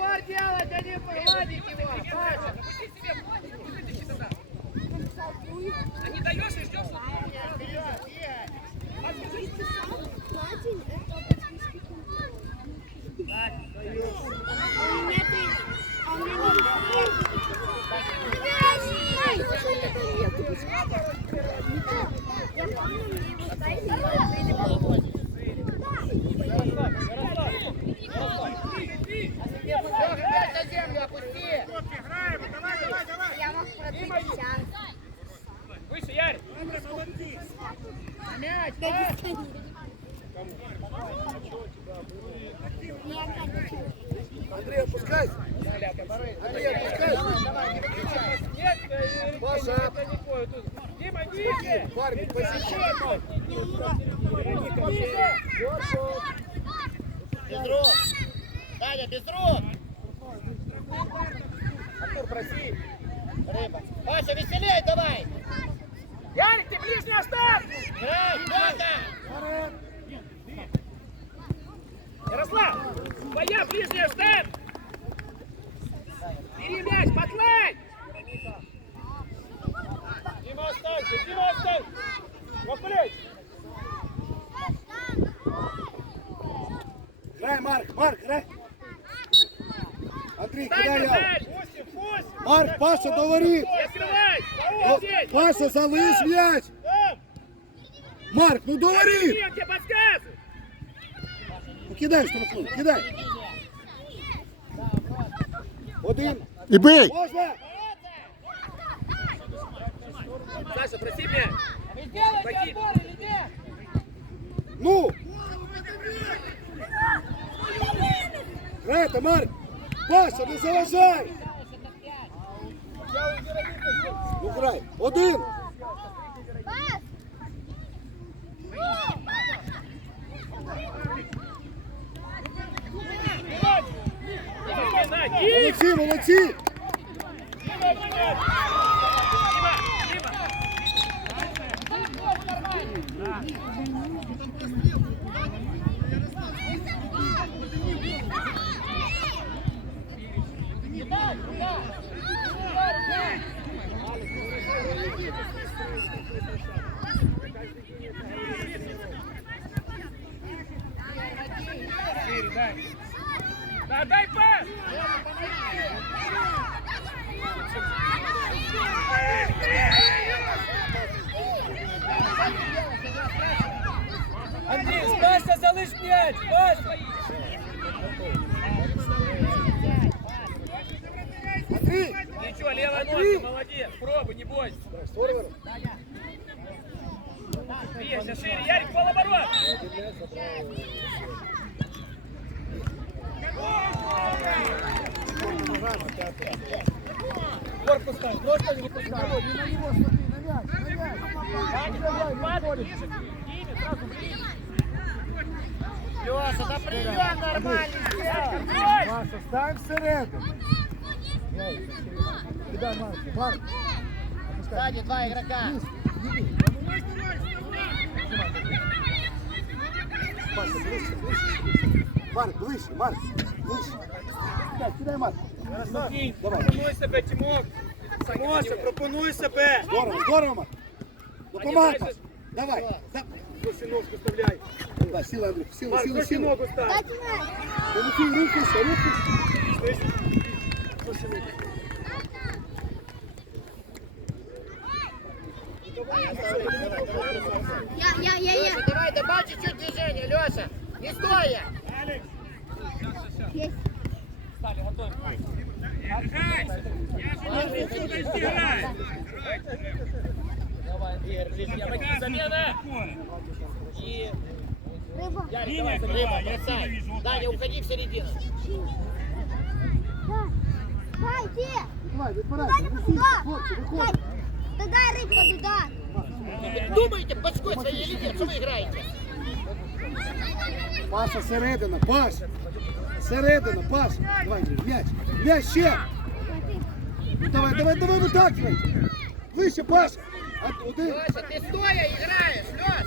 Подбор делать, а не гладить его. Паша. А не даешь и ждешь, что Вперед, Игорь. Лёха, мяч на землю опусти. Я мог продать сейчас. Выше, Ярик. Мяч, пас. Андрей, опускайся. Андрей, опускайся. Нет, Паша. это не твой. Дима, ниже. Парни. Без рук. Саня, без рук. Артур, проси. Рыба. Паша, веселей давай. Ярик, ты ближний оставь. Играй, Лёха. Ярослав, твоя ближняя оставь. Бери мяч, подлай. Дима, оставься, Дима, оставь. Вопрей. Грай, Марк, Марк, грай. Андрей, кидай я. Марк, Паша, говори. Паша, залезь мяч. Марк, ну говори. Ну, кидай штрафну, кидай. Один. І бий! Можна? Саша, проси нет? Ну. Грайте, Марк. Паша, не заважай. Ну, грай. Один. Дима, на, Дима. Молодці, молодці. Дима, Дима. Дима. Шире, дай. Да, дай пас! Андрей, Паша, залышь мяч. Паша. Андрій. Ничего, левая ножка, молодец. Пробуй, не бойся. Форвард. Движься шире, Ярик, полоборот. Корпус ставь, просто не пускай. Падай ближе к Диме, сразу ближе. Леша, да прием нормально сделал. Открой! Маша, стань всередину. Кидай, Марк. Марк. Сзади два игрока. Паша, ближче, ближче. Марк, ближче, Марк. Ближче. Кидай, кидай, Марк. Кінь, Давай. пропонуй себе, Тимок. Мося, пропонуй себе. Здорово, здорово, Марк. Допомагай, Паш. Давай. Да. Слушай, ножку вставляй. Да, сила, Андрій, сила, Марк, сила, слушай, сила. ногу ставь. Тимофій, рухайся, рухайся. Слышь? Слушай, ногу. Я, я, я, я. Леша, давай добавь чуть-чуть движения, Леша. Не стоя. Есть. Стали, готовь. Давай, Андрей, ближе. Какие замена? И. Ярик, давай, рыба, бросай. Даня, уходи в середину. Дай, иди. Давай, Туда відбирайся. не Висіть, туда. Хлопці, Дай. виходь. Да дай рыбку туда. Думаете, подскочить или нет? Что вы играете? Паша, середина, Паша. Середина, Паша. Давай, Андрій, м'яч. М'яч ще. Ну, Давай, давай, давай, вот так грайте. Вище, Паша. А, Один. Леша, ты стоя играешь, Леша.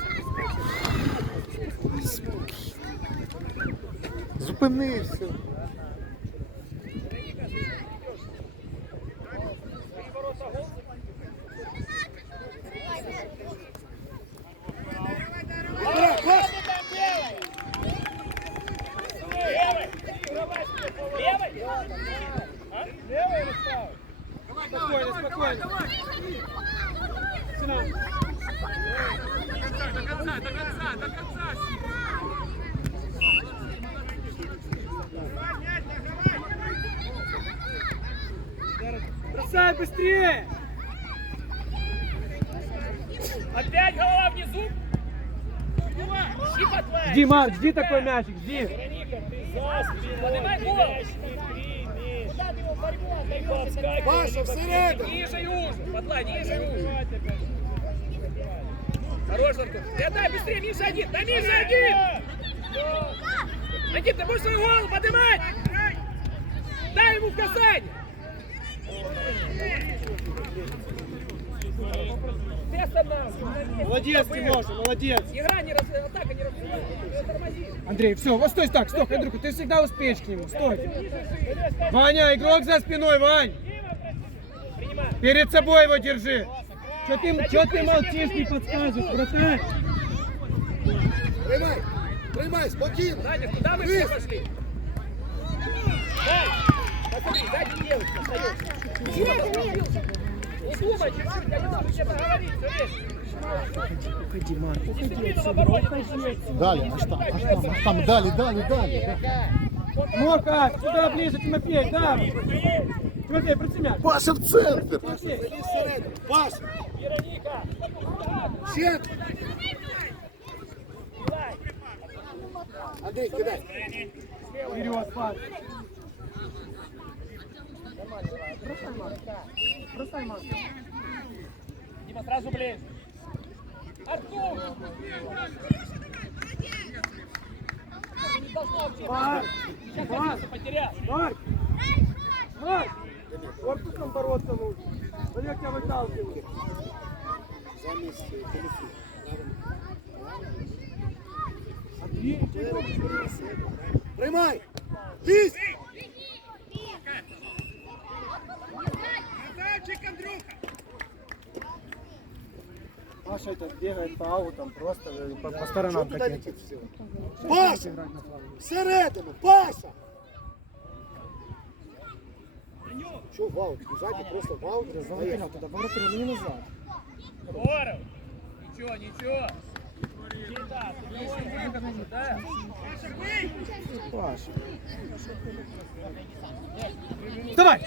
Зупинився. Лево или справа? Спокойно, спокойно. Сына. До конца, до конца, до конца. Бросай быстрее! Опять голова внизу! Дима, жди такой мячик, жди! Вероника, ты Поднимай голову! Паша, всередину. Ниже и уже. Подла, ниже и уже. Хорош, Артур. Ты отдай быстрее, Миша один. Да Миша один. Никит, ты будешь свою голову поднимать. Дай ему в касание. Ты останавливай. Молодец, Тимоша, молодец. Игра не раз... Атака не развивается. Андрей, все, вот стой так, стой, Андрюха, ты всегда успеешь к нему, стой. Ваня, игрок за спиной, Вань. Перед собой его держи. Че ты, чё ты молчишь, не подскажешь, вратарь? Приймай. Приймай, спокійно. Надя, куда мы все пошли? Дай! Посмотри, дайте девочка, встает. Уходи, Марк, Дисциплину в обороне нужно. Далі, аж там, аж там, аж там, далі, далі, далі. Ну-ка, сюда ближе, Тимофей, да. Тимофей, прицемяй. Паша в центр. Тимофей. Паша, Вероника, центр. дай. Андрій, кидай. Вперед, пас. Бросай, Марк. Дима, сразу ближе. Артур! Марк, Сейчас Марк. Марк. Марк. Корпусом бороться нужно. Смотри, как я выталкиваю. Замість телефону. Андрей, Приймай. Лізь. Паша этот бегает по аутам, просто э, по, по сторонам летить всього. Паша, всередину, Паша. Що в аут? Біжати просто в аут. Заводила туда, поворотила, не назад. Здорово. Ничего, ничего. Паша. Давай!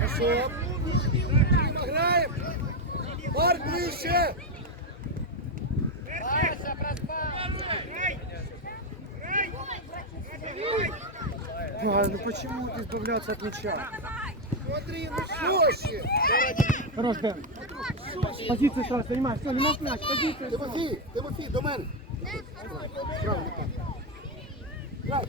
Пішов. Діма, граємо. Марк ближче. Паша, проспал. А, ну почему ты избавляться от мяча? Смотри, ну що ще? Хорош, Дэн. Позицию сразу занимай. Все, не наш мяч, позицию. Тимофій, Тимофій, до мене. Правильно так. Грай,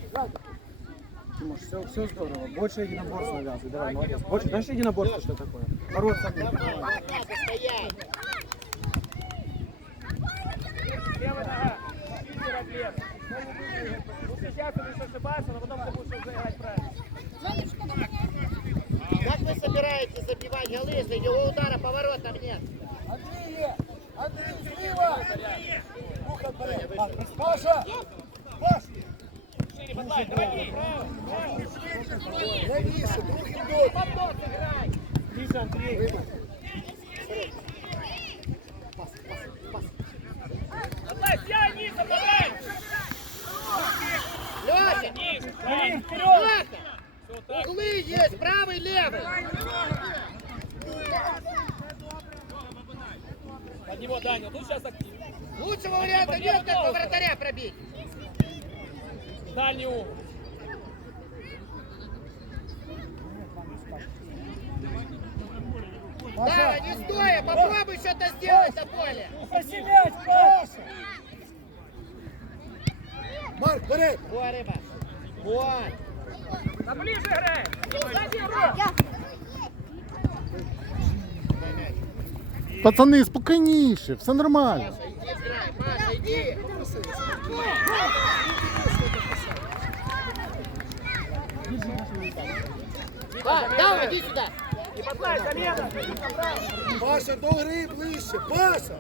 грай. Тимош, все, все здорово. Больше единоборств навязывай. Давай, молодец. Больше, знаешь единоборство что такое? Бороться. Надо стоять. Левая нога. Чуть разлез. Ну сейчас ты будешь ошибаться, но потом ты будешь уже играть правильно. Как вы собираетесь забивать голы, если его удара поворотом нет? Андрій, Андрій, зліва. Рука вперед. Паша, Углы есть, правый, левый. Под него, Даня, тут сейчас актив. Лучшего варианта нет, как вратаря пробить. Дальний угол. Да, не стоя, попробуй что-то сделать на поле. Уходи мяч, Паша! Марк, вперед. Вот, рыба. Вот. Да ближе играй. Сзади, Ром. Пацани, спокійніше, все нормально. Маша, иди играй, Маша, иди. Да, давай, иди сюда. Паша, до гри ближче. Паша.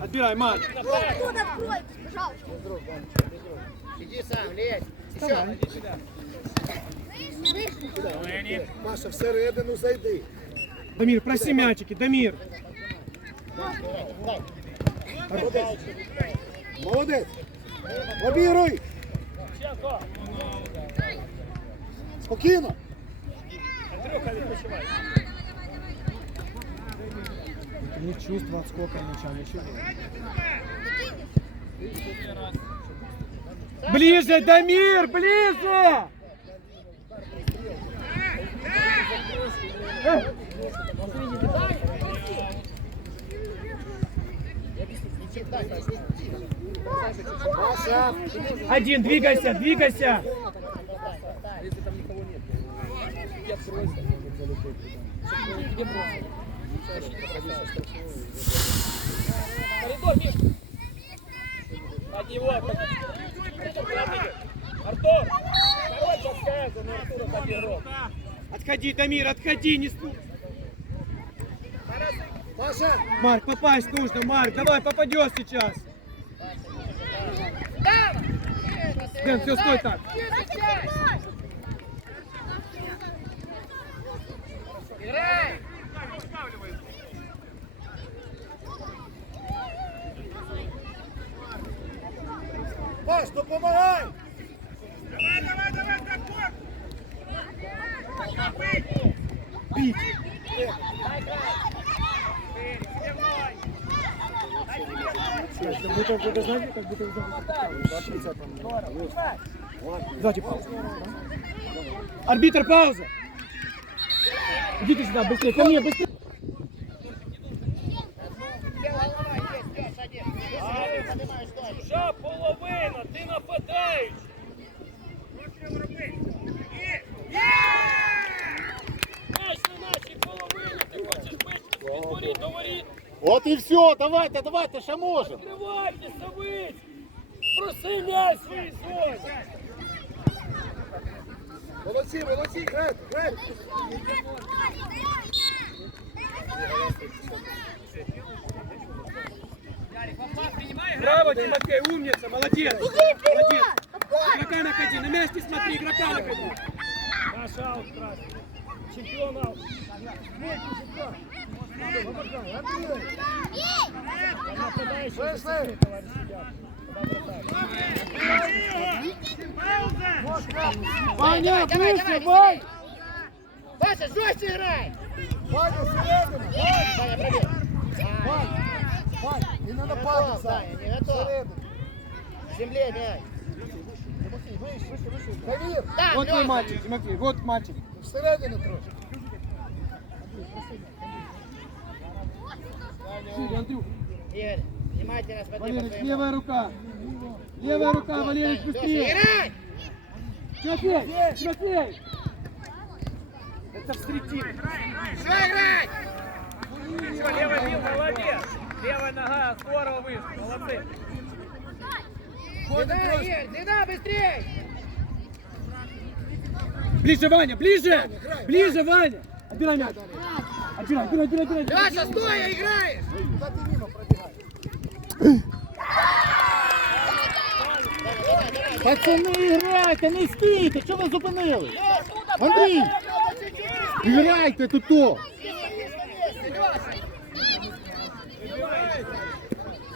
Отбирай, Марк. Тут открой, пожалуйста. Иди сам, лезь. Еще. Паша, всередину зайди. Дамир, проси мячики, Дамир. Молодець. Молодець. Обігруй. Ченко. Спокійно. Андрюха, відпочивай. Не чувство отскока мяча, ничего. Ближе, Дамир, ближе! Э, Паша. Один, двигайся, двигайся! Коридор, Миш. Под него. Артур. Короче, отскается, но Артура поберет. Отходи, Дамир, отходи, не сту... Паша. Марк, попасть нужно, Марк, давай, попадешь сейчас. Дэн, все, стой так. Паш, допомагай. Бить. Как будто, вы знаете, как будто. Давайте паузу. Арбитр, пауза. Идите сюда, быстрее, ко мне, быстрее. От і все, давайте, давайте, ще можемо. Тривайте, Савиць! Проси м'яч свої зоні! Молодці, молодці, грайте, грайте. Браво, Тимофей, умница, молодец. Молодец. Игрока находи, на месте смотри, игрока находи. Наш аут красний. Чемпіон аут. Ваня, давай, Вань. Паша, жестче играй. Ваня, всередину. Ваня, пробей. Вань, Вань, не на нападу, Ваня, не готов. В земле мяч. Дамір, Там, Вот Лёша. мальчик, Тимофей, вот мальчик. всередину трошки. Шире, Андрюх. Игорь, внимательно смотри своему. левая рука. Левая рука, Валерий, Лёша, быстрее. играй! Тимофей, Тимофей. Это в средине. Все, играй! Все, левый бил, молодец! Левая нога, здорово вышла, молодцы! Длина, Игорь, длина, быстрей! Ближе, Ваня, ближе. Ближе, Ваня. Отбирай мяч. Отбирай, отбирай, отбирай, отбирай. Леша, стоя играешь! Пацани, грайте, не стійте, що ви зупинили? Андрій, грайте тут. то.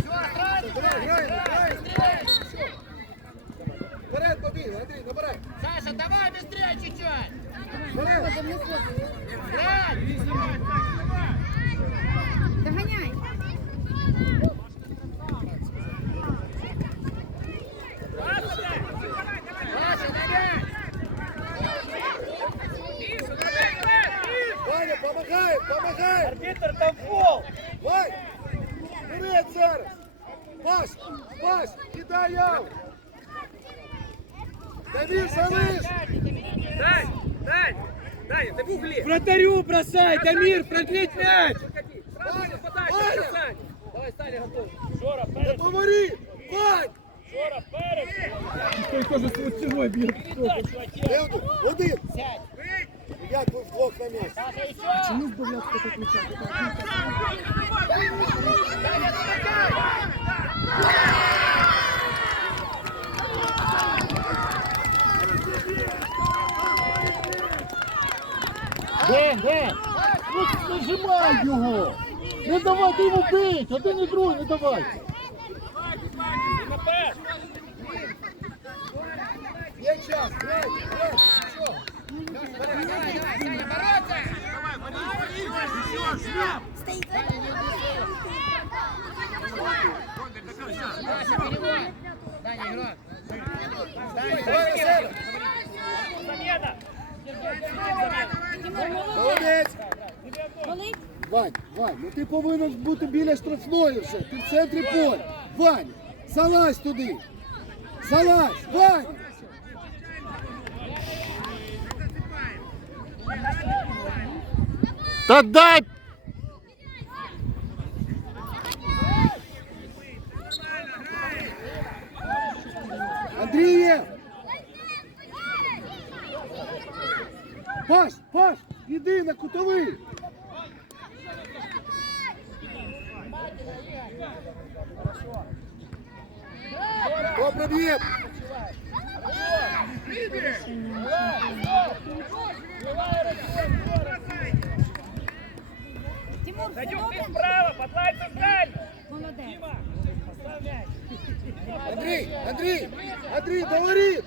Грай, грай, грай. Вперед побіг, Андрій, набирай. Саша, давай быстрее чуть-чуть! Вперед. Играй! Вратарю бросай, Дамир, продлить мяч. Нападай, Ваня! бросай! Давай, Саня, готов! Жора, перед! Говори, Вань. Жора, перед! Той тоже с лицевой бьет. Передачу, отец! Де один? Сядь! Як ви вдвох на місці? Саша, еще! Почему сбавляться такой Ден, Ден! Ну, нажимай його! Не давайте йому бить! Один і другий, не давайте! Є час? Даня, игрок. На себе. Замена. Молодець. Болить? Вань, Вань, ну ти повинен бути біля штрафної вже. Ти в центрі поля. Вань, залазь туди. Залазь, Вань. Та дай! Андрієв. Паш, Паш, іди на кутовий. Добре б'є. Тимур, все Надюк, ты добре? справа, подлайся вдаль. Молодець. Дима, поставь мяч. Андрій, Андрій, Андрій, до воріт.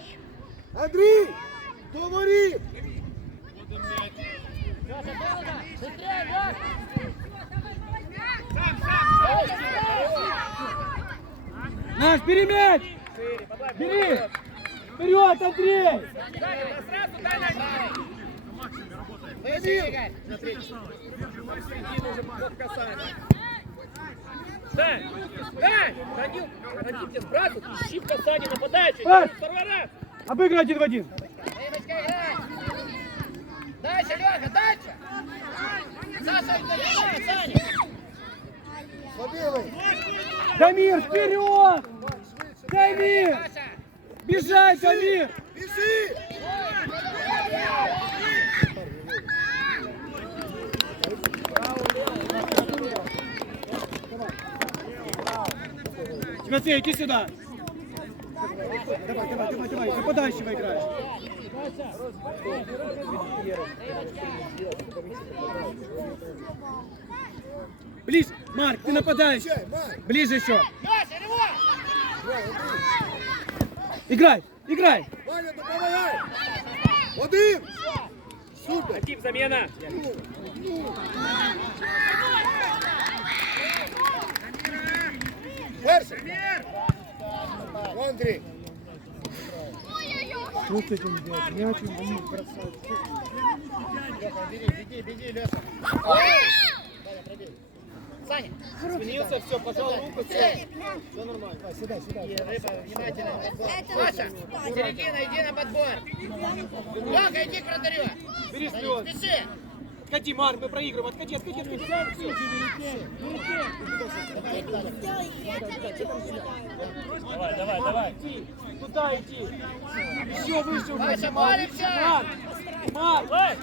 Наш, бери мяч! Бери! Вперед, Андрей! Да сразу! Дай! Надюк, Надюк, тебе сбрасывай, ищи в касание нападающий. Пас! Второй раз! Обыграй один в один! Дальше, Леха, дальше. Саша, иди, Саня. Ходили. Дамир, вперед! Дамир! Бежать, Дамир! Біжи. Тимофей, иди сюда! Давай, давай, давай, давай, нападающего играешь. Ближе, Марк, ты Марк. Ближе еще. Играй, играй. Ваня, допомагай. Один. Супер. Тип, замена! Перший. Андрій. Что с этим делать? Мяч он бросает. Леха, беги, беги, беги, Леша. Даня, пробей. Саня. Сменился, все, пожал руку, Эй, Все нормально. Давай, сюда, сюда. рыба, внимательно. Саша, середина, иди на подбор. Леха, иди к вратарю. Бери Саня. Спеши. Откати, Марк, мы проигрываем. Откати, откати, откати. Давай, давай, давай! Туда иди. Еще выше. Марк, боремся. Марк, Марк.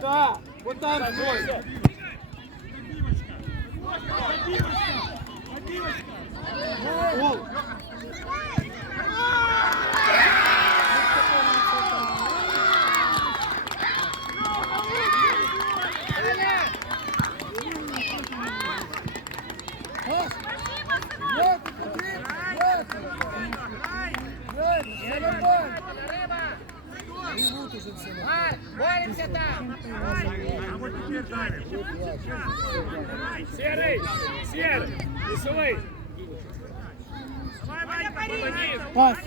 Да, вот там стой. Гол. Паш. Як ти потрібен? Як ти? Як ти? Все нормально. Рыба. Минуту вже все нормально. Марк, боремся там. Серый! Серый! Веселый! Помоги! Пас.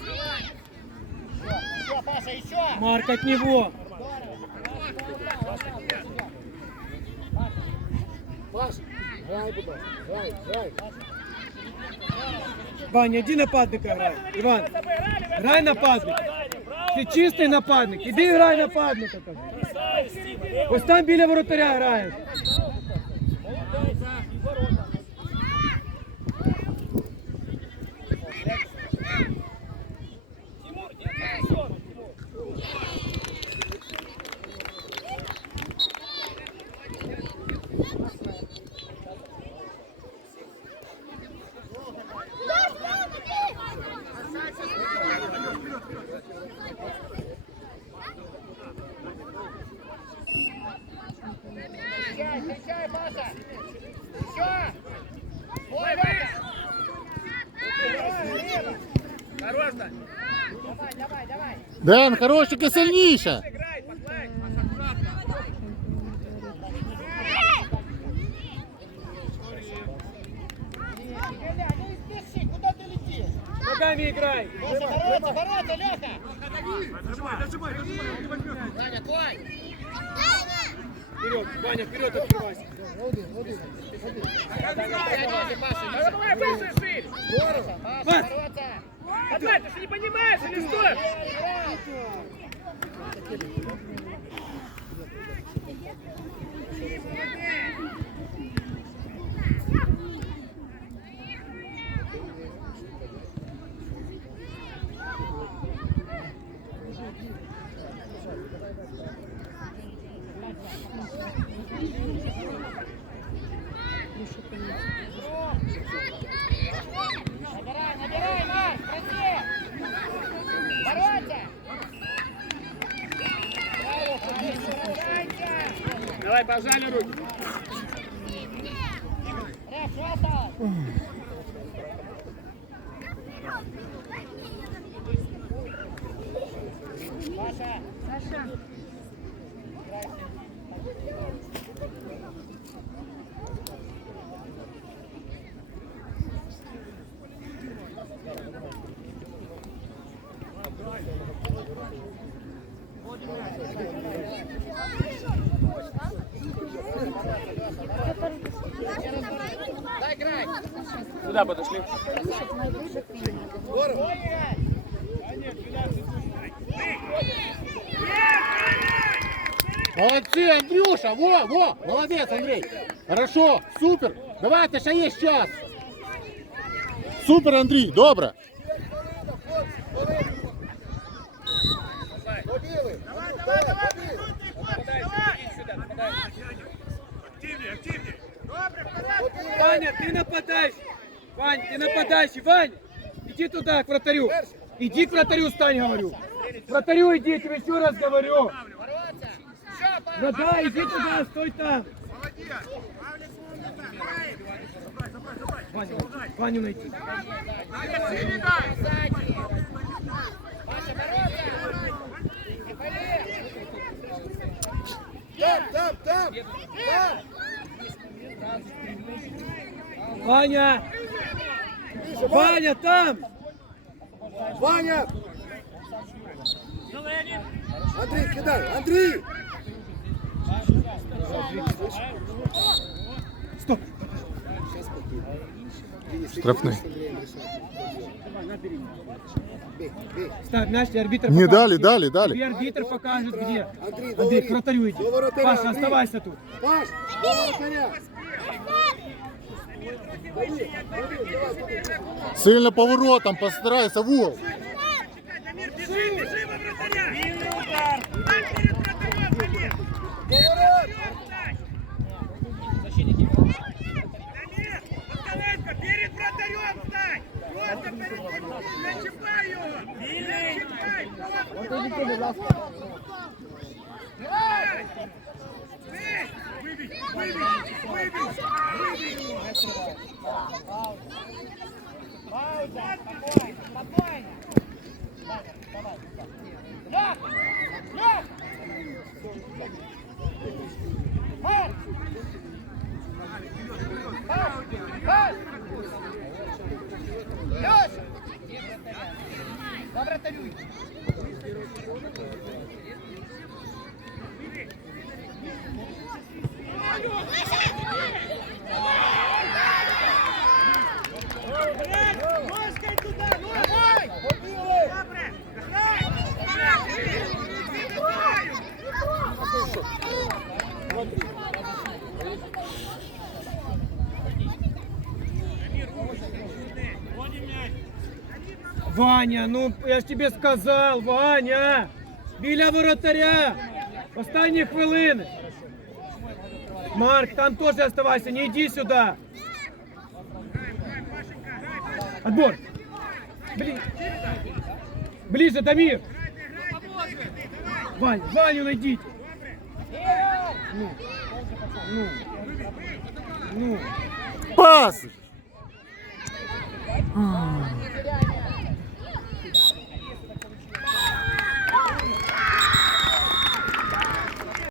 Еще, Паша, еще. Марк от него. Паш, грай, будь ласка. Грай, грай. Ваня, иди нападника грай. Иван, грай нападник. Ти чистий нападник. Іди грай нападника. кажу. Красавец, Тима! Ось там біля воротаря граєш. Куда ты летишь? Ногами играй. Бороться, бороться, Леха! Ваня, твой! Вперед, Ваня, вперед открывайся. Дядя, Паша, Давай, выше, шире. Паша, бороться! Отдай, ты что не понимаешь или что? Набирай, Давай, пожали руки. Реф, Паша! Дай играй! Куда подошли? Молодцы, Андрюша, во, во, молодец, Андрей. Хорошо, супер. Давайте, ще є час. Супер, Андрій, добре. Побіли. Попадай, иди сюда, попадай. Ваня, ты нападающий! Вань, ты нападающий! Вань! Иди туда, к вратарю! Иди к вратарю, стань, говорю! К вратарю иди, я тебе еще раз говорю! Да, иди туда, стой там! Ваню, Ваню найти. Там, там, там. Там. Ваня! Ваня, там! Ваня. Андрей, кидай. Андрей. Стоп! Бей. Ставь мяч, и арбитр Не, покажет. дали, дали, дали. Тебе арбитр покажет, где. Андрей, Андрей, к вратарю иди. Паша, Андрей. оставайся тут. Паш, до воротаря. Дави, дави, давай, давай. Сильно поворотом, постарайся в перед вратарем, встань. Просто перед ним. Зачипай его. Зачипай. Давай. Пауза! Спокойно, спокойно! Лег! Лег! Марк! Пас! Пас! Леша! Добре, Ваня, ну я ж тебе сказав, Ваня! Біля воротаря! Останні хвилини! Марк, там теж оставайся, не йди сюди! Отбор! Блин! Ближе, Дамир! Вань, Ваню найдите! Ну, ну. Ну, Пас!